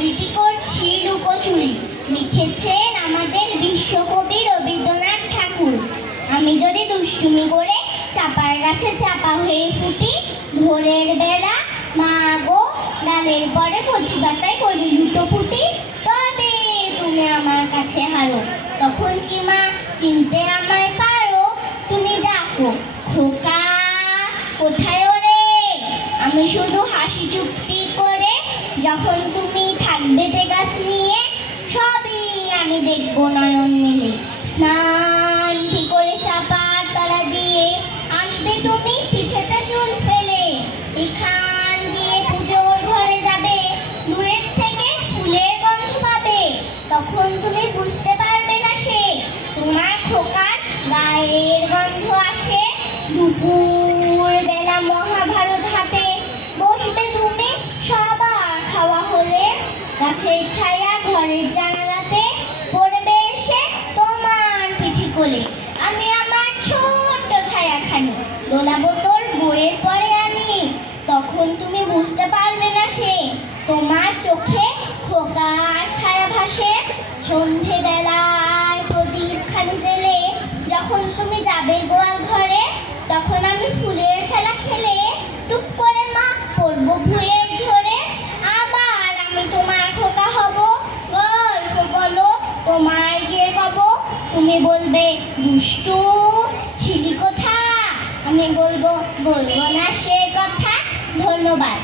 আবৃত্তি করছি লুকোচুরি। লিখেছেন আমাদের বিশ্বকবি রবীন্দ্রনাথ ঠাকুর। আমি যদি দুষ্টুমি করে চাপার গাছে চাপা হয়ে ফুটি, ভোরের বেলা মা গো ডালের পরে কচি পাতায় করি লুটোপুটি, তবে তুমি আমার কাছে হারো। তখন কি মা চিনতে আমায় পারো? তুমি ডাকো, খোকা কোথায় ওরে? আমি শুধু হাসি চুপটি করে। যখন তুমি থাকবে যে গাছ নিয়ে, সবই আমি দেখবো নয়ন মেলে। স্নান করে চাপার তলা দিয়ে আসবে তুমি পিঠেতে চুল ফেলে। এখান দিয়ে পুজোর ঘরে যাবে, দূরের থেকে ফুলের গন্ধ পাবে। তখন তুমি বুঝতে পারবে না সে তোমার খোকার গায়ের গন্ধ আসে। দুপুর বেলা মহাভারত হাতে বসবে তুমি, সবার খাওয়া হলে গাছের ছায়া ঘরের জানালাতে পড়বে এসে তোমার পিঠে কোলে। আমি আমার ছোট্ট ছায়াখানি দোলাবো তোর বইয়ের পরে আমি। তখন তুমি বুঝতে পারবে না সে তোমার চোখে খোকার ছায়া ভাসে। সন্ধেবেলায় প্রদীপ খালি জেলে যখন তুমি যাবে গোয়াল ঘরে, তখন আমি ফুলের খেলা খেলে টুক করে মা পড়বো ভুঁয়ের ঝরে। আবার আমি তোমার খোকা হব, গল্প বলো তোমায় গিয়ে কব। তুমি বলবে দুষ্টু ছিলি কোথা? আমি বলবো বলবো না সে কথা। ধন্যবাদ।